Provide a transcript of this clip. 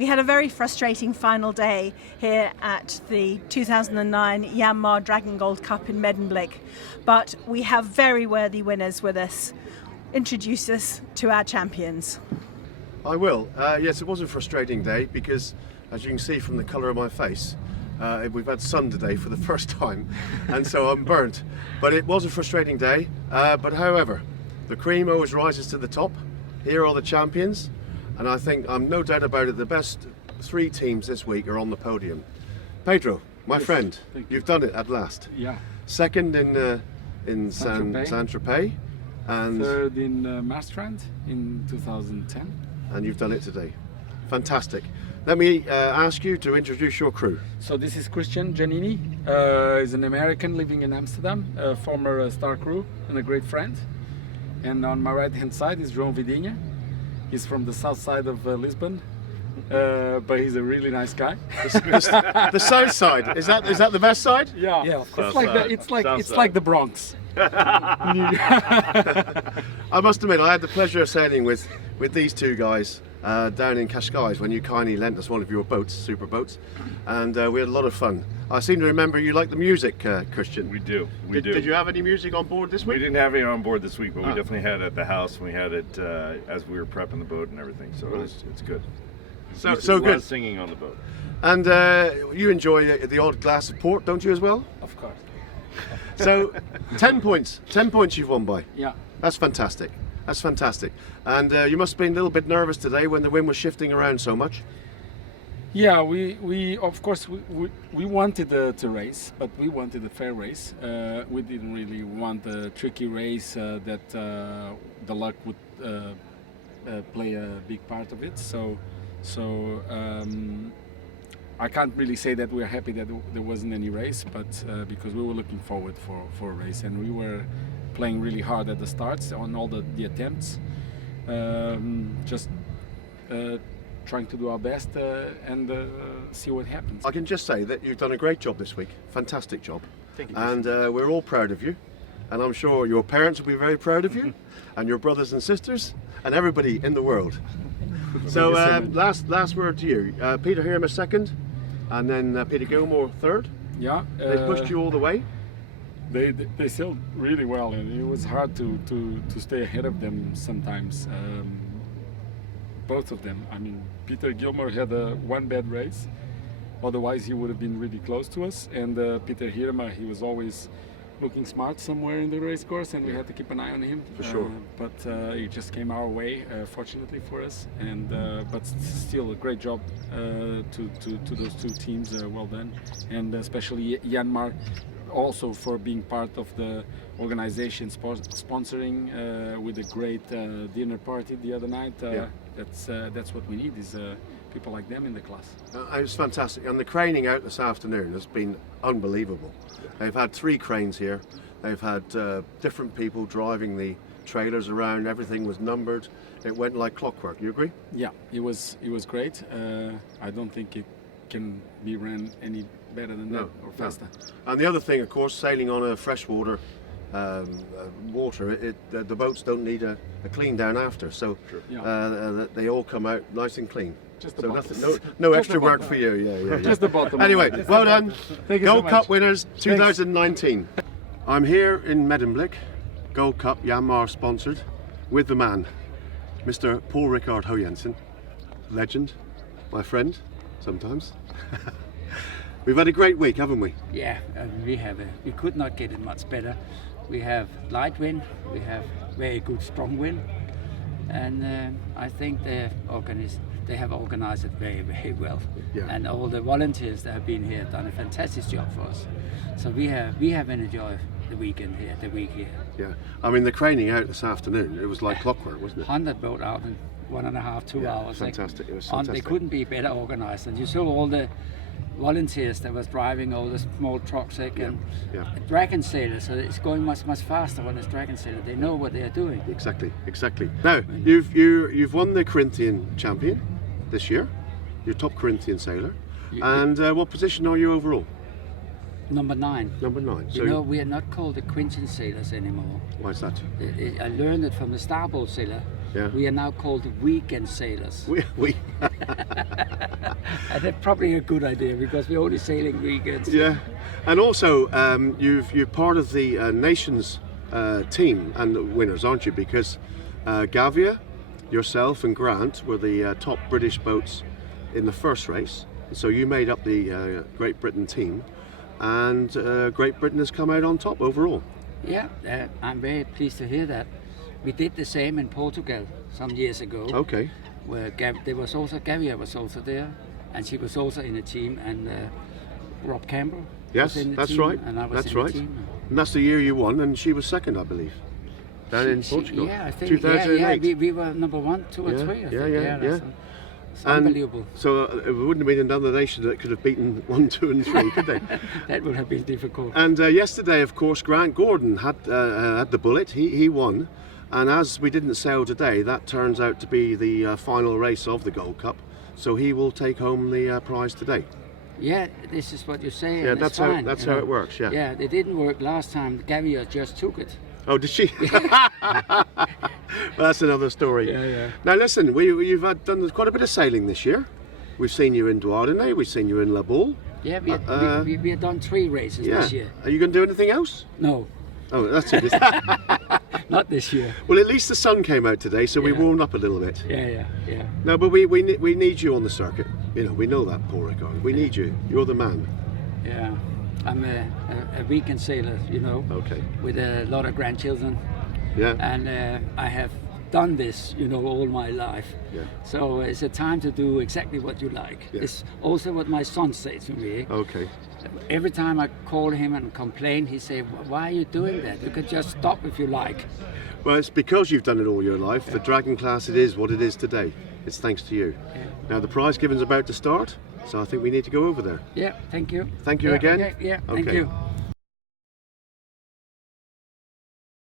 We had a very frustrating final day here at the 2009 Yanmar Dragon Gold Cup in Medemblik, but we have very worthy winners with us. Introduce us to our champions. I will. Yes, it was a frustrating day because, as you can see from the colour of my face, we've had sun today for the first time, and so I'm burnt. But it was a frustrating day. But however, the cream always rises to the top. Here are the champions, and I think I'm no doubt about it. The best three teams this week are on the podium. Pedro, my friend, you've done it at last. Yeah. Second in Saint-Tropez, and third in Maastricht in 2010. And you've done it today. Fantastic. Let me ask you to introduce your crew. So this is Christian Giannini. He's an American living in Amsterdam, a former star crew and a great friend. And on my right hand side is João Vidinha. He's from the south side of Lisbon, but he's a really nice guy. The south side, is that the best side? Yeah, yeah, of course. It's like the Bronx. I must admit, I had the pleasure of sailing with these two guys down in Cascais when you kindly lent us one of your boats, super boats, and we had a lot of fun. I seem to remember you like the music, Christian. We do. Did you have any music on board this week? We didn't have any on board this week, but we definitely had it at the house, and we had it as we were prepping the boat and everything. So it's good. So a lot good. of singing on the boat. And you enjoy the odd glass of port, don't you, as well? Of course. So 10 points. 10 points you've won by. Yeah. That's fantastic. That's fantastic. And you must have been a little bit nervous today when the wind was shifting around so much. Yeah, we of course we wanted to race, but we wanted a fair race. We didn't really want a tricky race that the luck would play a big part of it. So I can't really say that we're happy that there wasn't any race, but because we were looking forward for a race, and we were playing really hard at the starts on all the attempts, just trying to do our best and see what happens. I can just say that you've done a great job this week. Fantastic job. Thank you. And we're all proud of you. And I'm sure your parents will be very proud of you, and your brothers and sisters, and everybody in the world. So last word to you. Peter Heerma second, and then Peter Gilmore third. Yeah. They pushed you all the way. They sailed really well, and it was hard to stay ahead of them sometimes. Both of them. I mean, Peter Gilmore had one bad race, otherwise he would have been really close to us. And Peter Heerma, he was always looking smart somewhere in the race course, and we had to keep an eye on him. For sure. But it just came our way, fortunately for us. And but still, a great job to those two teams. Well done, and especially Yanmar, also for being part of the organization, sponsoring with a great dinner party the other night. That's what we need, is people like them in the class. It was fantastic, and the craning out this afternoon has been unbelievable. They've had 3 cranes here. They've had different people driving the trailers around. Everything was numbered. It went like clockwork. You agree? Yeah, it was great. I don't think it can be ran any better than that or faster. No. And the other thing, of course, sailing on a freshwater water, the boats don't need a clean down after, so they all come out nice and clean. Just the so bottom. nothing, no extra work for you. Yeah. Just the bottom. Anyway, well done. Thank you so Gold much. Cup winners 2019. I'm here in Medemblik, Gold Cup Yanmar sponsored, with the man, Mr. Paul Ricard Høyensen, legend, my friend, sometimes. We've had a great week, haven't we? Yeah, we could not get it much better. We have light wind, we have very good strong wind, and I think they have organized it very, very well. Yeah. And all the volunteers that have been here have done a fantastic job for us. So we have enjoyed the weekend here, the week here. Yeah, I mean the craning out this afternoon, it was like clockwork, wasn't it? 100 boat out in 1.5, 2 hours. Fantastic, it was They fantastic. couldn't be better organized, and you saw all the volunteers that was driving all the small trucks and dragon sailors, so it's going much faster when it's dragon sailor. They know what they are doing. Exactly. Now you've won the Corinthian champion this year. You're top Corinthian sailor. And what position are you overall? Number 9. Number 9. So You know, we are not called the Corinthian sailors anymore. why is that? I learned it from the starboard sailor. Yeah. We are now called the weekend sailors. We That's probably a good idea because we're only sailing weekends. Yeah, and also you're part of the nations team and the winners, aren't you? Because Gavia, yourself, and Grant were the top British boats in the first race. So you made up the Great Britain team, and Great Britain has come out on top overall. Yeah, I'm very pleased to hear that. We did the same in Portugal some years ago. Okay. Where Gavia was also there, and she was also in the team, and Rob Campbell Yes, was in the that's team, right. and I was That's in right. the team. And that's the year you won, and she was second, I believe. Down in Portugal. Yeah, I think 2008. yeah, we were number 1, 2, or Yeah, 3. I yeah, think. yeah, That's yeah. it's And unbelievable. So it wouldn't have been another nation that could have beaten 1, 2, and 3, could they? That would have been difficult. And yesterday, of course, Grant Gordon had the bullet. He won, and as we didn't sail today, that turns out to be the final race of the Gold Cup. So he will take home the prize today. Yeah, this is what you say. Yeah, and that's it's how fine, that's you how know. it works. Yeah. Yeah, it didn't work last time. Gavia just took it. Oh, did she? Well, that's another story. Yeah, yeah. Now listen, you've done quite a bit of sailing this year. We've seen you in Douarnenez, we've seen you in La Boule. Yeah, we have done 3 races Yeah. this year. Are you going to do anything else? No, Oh, that's it. not this year. Well, at least the sun came out today, so we Yeah. warmed up a little bit. Yeah. No, but we need you on the circuit. You know, we know that, Paul Ricard. We need you. You're the man. Yeah. I'm a weekend sailor, you know, Okay. with a lot of grandchildren. Yeah. And I have done this, you know, all my life. Yeah. So it's a time to do exactly what you like. Yeah. It's also what my son said to me. Okay. Every time I call him and complain, he say, "Why are you doing that? You could just stop if you like." Well, it's because you've done it all your life. The Dragon class, it is what it is today. It's thanks to you. Yeah. Now the prize giving's about to start, so I think we need to go over there. Yeah, thank you. Thank you Yeah, again. okay, yeah, thank Okay. you.